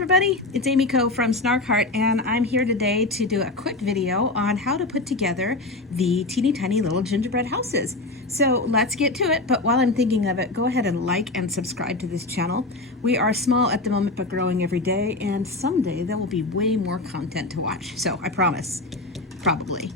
everybody, it's Amy Co from Snark Heart, and I'm here today to do a quick video on how to put together the teeny tiny little gingerbread houses. So let's get to it, but while I'm thinking of it, go ahead and like and subscribe to this channel. We are small at the moment but growing every day, and someday there will be way more content to watch, so I promise, probably.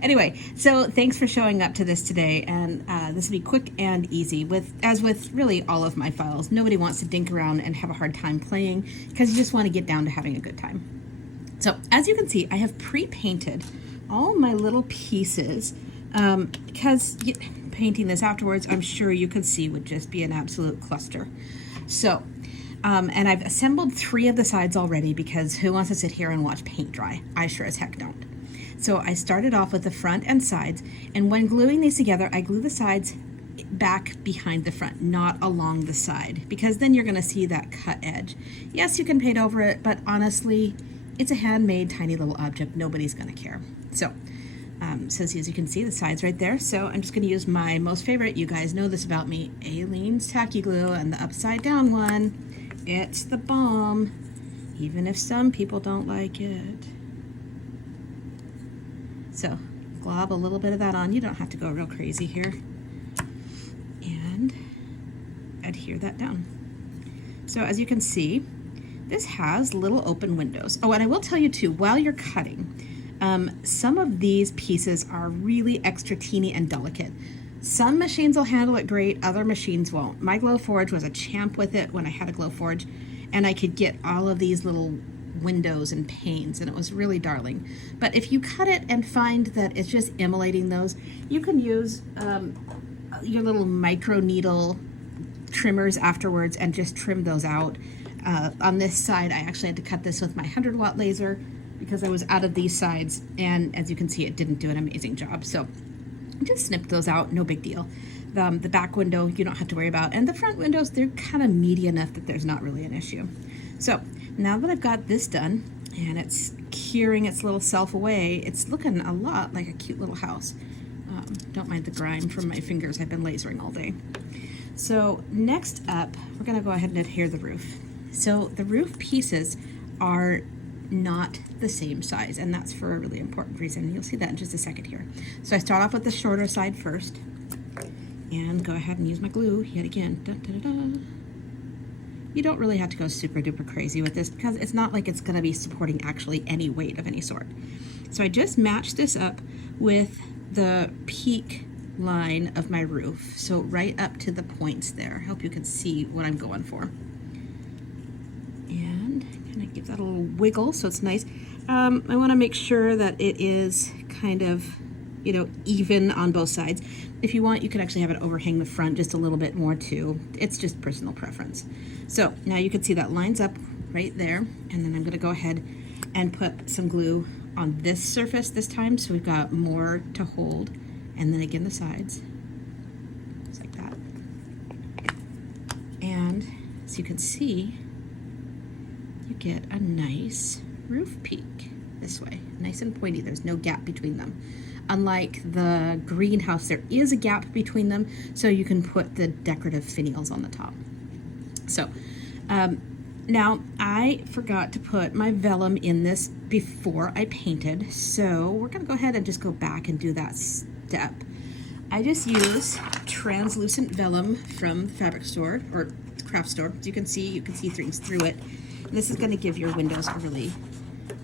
Anyway, so thanks for showing up to this today, and this will be quick and easy. As with really all of my files, nobody wants to dink around and have a hard time playing because you just want to get down to having a good time. So as you can see, I have pre-painted all my little pieces because painting this afterwards, I'm sure you can see, would just be an absolute cluster. So, and I've assembled 3 of the sides already because who wants to sit here and watch paint dry? I sure as heck don't. So I started off with the front and sides, and when gluing these together, I glue the sides back behind the front, not along the side, because then you're going to see that cut edge. Yes, you can paint over it, but honestly, it's a handmade tiny little object. Nobody's going to care. So, as you can see, the sides right there. So I'm just going to use my most favorite, you guys know this about me, Aleene's tacky glue, and the upside down one. It's the bomb, even if some people don't like it. So glob a little bit of that on. You don't have to go real crazy here. And adhere that down. So as you can see, this has little open windows. Oh, and I will tell you too, while you're cutting, some of these pieces are really extra teeny and delicate. Some machines will handle it great, other machines won't. My Glowforge was a champ with it when I had a Glowforge, and I could get all of these little windows and panes, and it was really darling. But if you cut it and find that it's just immolating those, you can use your little micro needle trimmers afterwards and just trim those out. On this side, I actually had to cut this with my 100-watt laser because I was out of these sides, and as you can see, it didn't do an amazing job. So just snip those out, no big deal. The back window you don't have to worry about, and the front windows, they're kind of meaty enough that there's not really an issue. So now that I've got this done and it's curing its little self away, it's looking a lot like a cute little house. Don't mind the grime from my fingers, I've been lasering all day. So next up, we're gonna go ahead and adhere the roof. So the roof pieces are not the same size, and that's for a really important reason. You'll see that in just a second here. So I start off with the shorter side first and go ahead and use my glue yet again. Dun, dun, dun, dun. You don't really have to go super duper crazy with this because it's not like it's going to be supporting actually any weight of any sort. So I just matched this up with the peak line of my roof. So right up to the points there. I hope you can see what I'm going for. And kind of give that a little wiggle so it's nice. I want to make sure that it is kind of, you know, even on both sides. If you want, you can actually have it overhang the front just a little bit more too. It's just personal preference. So now you can see that lines up right there, and then I'm going to go ahead and put some glue on this surface this time so we've got more to hold, and then again the sides, just like that. And as you can see, you get a nice roof peak this way, nice and pointy. There's no gap between them. Unlike the greenhouse, there is a gap between them, so you can put the decorative finials on the top. So now I forgot to put my vellum in this before I painted, so we're gonna go ahead and just go back and do that step. I just use translucent vellum from the fabric store or craft store. As you can see things through it. And this is gonna give your windows a really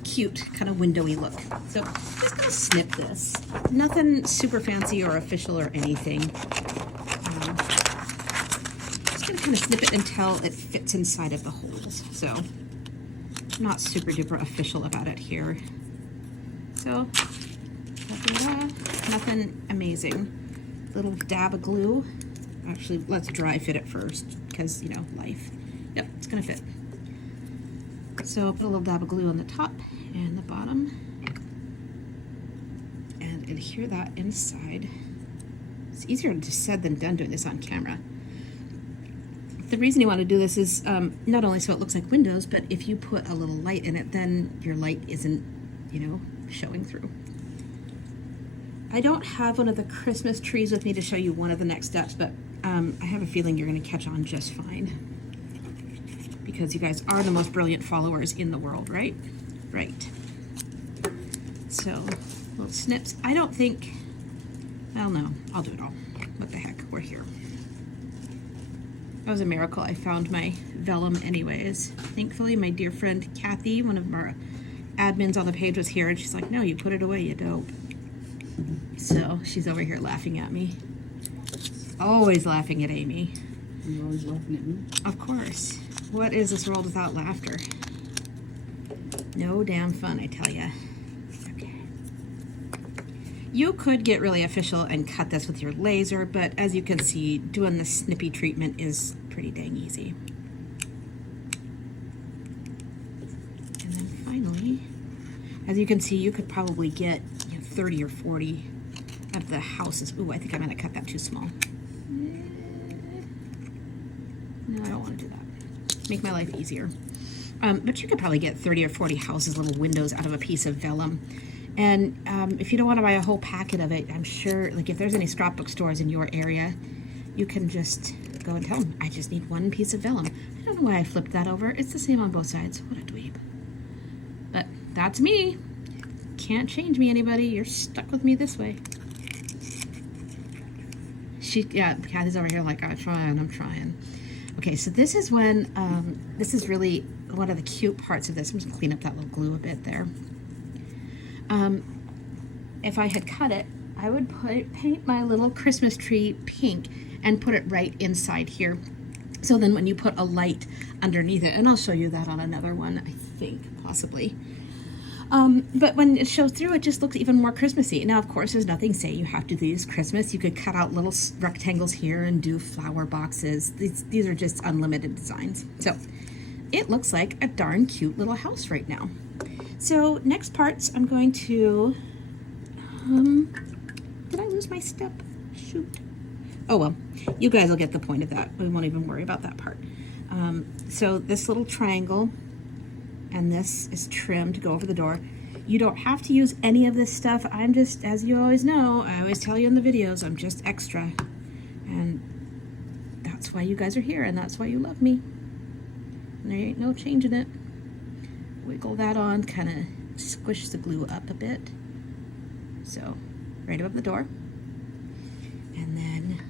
cute kind of windowy look. So I'm just gonna snip this. Nothing super fancy or official or anything. Just gonna kind of snip it until it fits inside of the holes. So not super duper official about it here. So nothing amazing. Little dab of glue. Actually, let's dry fit it first because, you know, life. Yep, it's gonna fit. So put a little dab of glue on the top and the bottom and adhere that inside. It's easier said than done doing this on camera. The reason you want to do this is not only so it looks like windows, but if you put a little light in it, then your light isn't, you know, showing through. I don't have one of the Christmas trees with me to show you one of the next steps, but I have a feeling you're going to catch on just fine. because you guys are the most brilliant followers in the world, right? Right. So, little snips. I don't think, well, no, I'll do it all. What the heck, we're here. That was a miracle. I found my vellum anyways. Thankfully, my dear friend Kathy, one of our admins on the page, was here, and she's like, no, you put it away, you dope. So she's over here laughing at me. Always laughing at Amy. You're always laughing at me. Of course. What is this world without laughter? No damn fun, I tell ya. Okay. You could get really official and cut this with your laser, but as you can see, doing the snippy treatment is pretty dang easy. And then finally, as you can see, you could probably get 30 or 40 of the houses. Ooh, I think I'm gonna cut that too small. No, I don't want to do that. Make my life easier. But you could probably get 30 or 40 houses, little windows out of a piece of vellum. And if you don't want to buy a whole packet of it, I'm sure, like if there's any scrapbook stores in your area, you can just go and tell them, I just need one piece of vellum. I don't know why I flipped that over. It's the same on both sides. What a dweeb. But that's me. Can't change me, anybody. You're stuck with me this way. Yeah, Kathy's over here like, I'm trying. Okay, so this is when, this is really one of the cute parts of this. I'm just gonna clean up that little glue a bit there. If I had cut it, I would paint my little Christmas tree pink and put it right inside here. So then when you put a light underneath it, and I'll show you that on another one, I think, possibly. But when it shows through, it just looks even more Christmassy. Now, of course, there's nothing saying you have to do this Christmas. You could cut out little rectangles here and do flower boxes. These are just unlimited designs. So it looks like a darn cute little house right now. So next parts, I'm going to, did I lose my step? Shoot. Oh, well, you guys will get the point of that. We won't even worry about that part. So this little triangle, and this is trimmed to go over the door. You don't have to use any of this stuff. I'm just, as you always know, I always tell you in the videos, I'm just extra. And that's why you guys are here, and that's why you love me. And there ain't no changing it. Wiggle that on, kind of squish the glue up a bit. So, right above the door. And then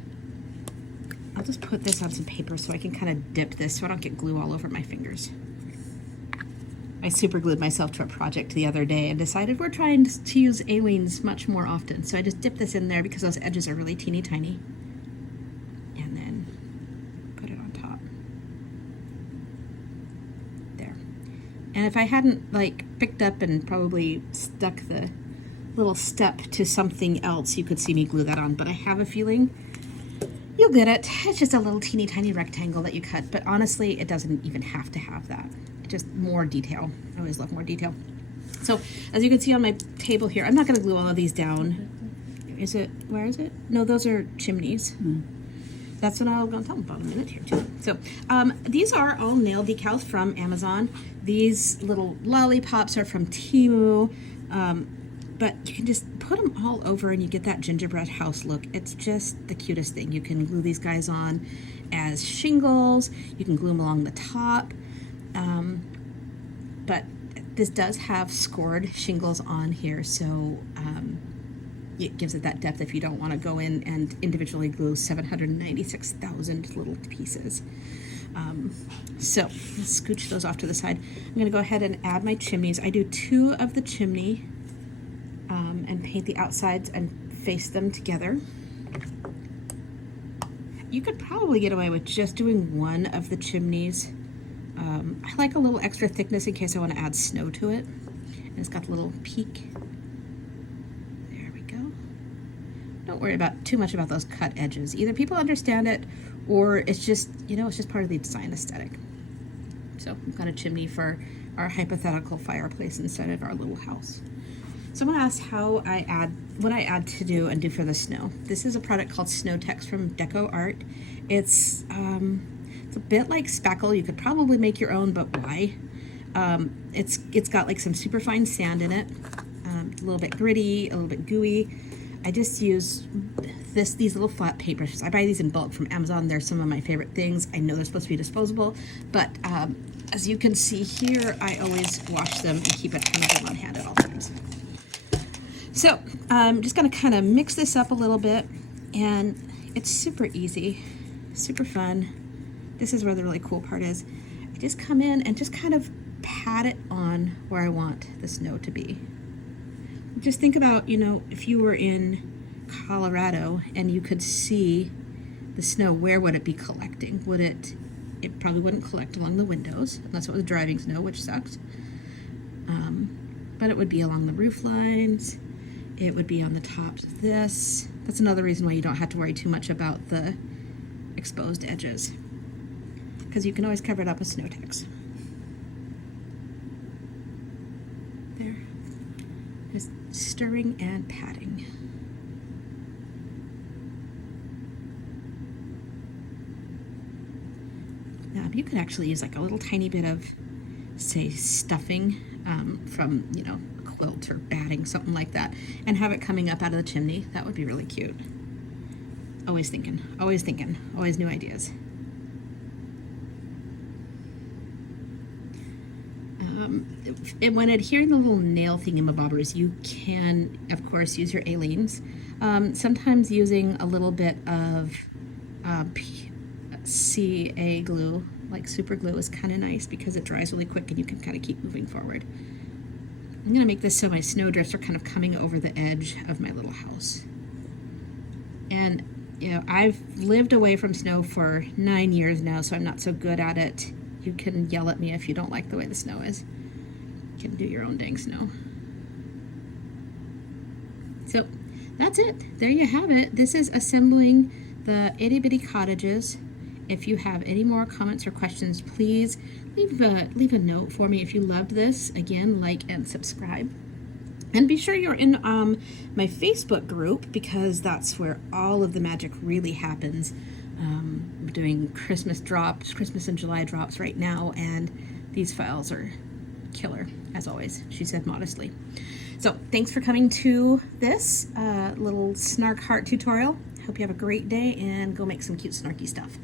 I'll just put this on some paper so I can kind of dip this so I don't get glue all over my fingers. I super glued myself to a project the other day and decided we're trying to use Aleene's much more often. So I just dipped this in there because those edges are really teeny tiny. And then put it on top. There. And if I hadn't like picked up and probably stuck the little step to something else, you could see me glue that on. But I have a feeling you'll get it. It's just a little teeny tiny rectangle that you cut. But honestly, it doesn't even have to have that. Just more detail. I always love more detail. So as you can see on my table here, I'm not going to glue all of these down. Is it, where is it? No, those are chimneys. That's what I'll go tell them about in a minute here too. So these are all nail decals from Amazon. These little lollipops are from Temu. But you can just put them all over and you get that gingerbread house look. It's just the cutest thing. You can glue these guys on as shingles. You can glue them along the top. But this does have scored shingles on here, so it gives it that depth if you don't want to go in and individually glue 796,000 little pieces. So let's scooch those off to the side. I'm going to go ahead and add my chimneys. I do 2 of the chimney and paint the outsides and face them together. You could probably get away with just doing 1 of the chimneys. I like a little extra thickness in case I want to add snow to it. And it's got a little peak. There we go. Don't worry about too much about those cut edges. Either people understand it or it's just, you know, it's just part of the design aesthetic. So we've got a chimney for our hypothetical fireplace instead of our little house. Someone asked how I add, what I add to do and do for the snow. This is a product called Snow Text from Deco Art. It's a bit like spackle. You could probably make your own, but why? It's got like some super fine sand in it, a little bit gritty, a little bit gooey. I just use these little flat paintbrushes. I buy these in bulk from Amazon. They're some of my favorite things. I know they're supposed to be disposable, but as you can see here, I always wash them and keep a ton of them on hand at all times. So I'm just gonna kind of mix this up a little bit, and it's super easy, super fun. This is where the really cool part is. I just come in and just kind of pat it on where I want the snow to be. Just think about, you know, if you were in Colorado and you could see the snow, where would it be collecting? It probably wouldn't collect along the windows, unless it was driving snow, which sucks. But it would be along the roof lines. It would be on the tops of this. That's another reason why you don't have to worry too much about the exposed edges, because you can always cover it up with snow tags. There. Just stirring and patting. Now, you could actually use like a little tiny bit of, say, stuffing from, you know, a quilt or batting, something like that, and have it coming up out of the chimney. That would be really cute. Always thinking, always new ideas. When adhering the little nail thingamabobbers, you can, of course, use your Aleenes. Sometimes using a little bit of CA glue, like super glue, is kind of nice because it dries really quick and you can kind of keep moving forward. I'm going to make this so my snow drifts are kind of coming over the edge of my little house. And, you know, I've lived away from snow for 9 years now, so I'm not so good at it. You can yell at me if you don't like the way the snow is. You can do your own dang snow. So that's it. There you have it. This is assembling the itty bitty cottages. If you have any more comments or questions, please leave a note for me. If you loved this, again, like and subscribe. And be sure you're in my Facebook group, because that's where all of the magic really happens. We're doing Christmas drops, Christmas and July drops right now, and these files are killer, as always, she said modestly. So thanks for coming to this little Snark Heart tutorial. Hope you have a great day and go make some cute snarky stuff.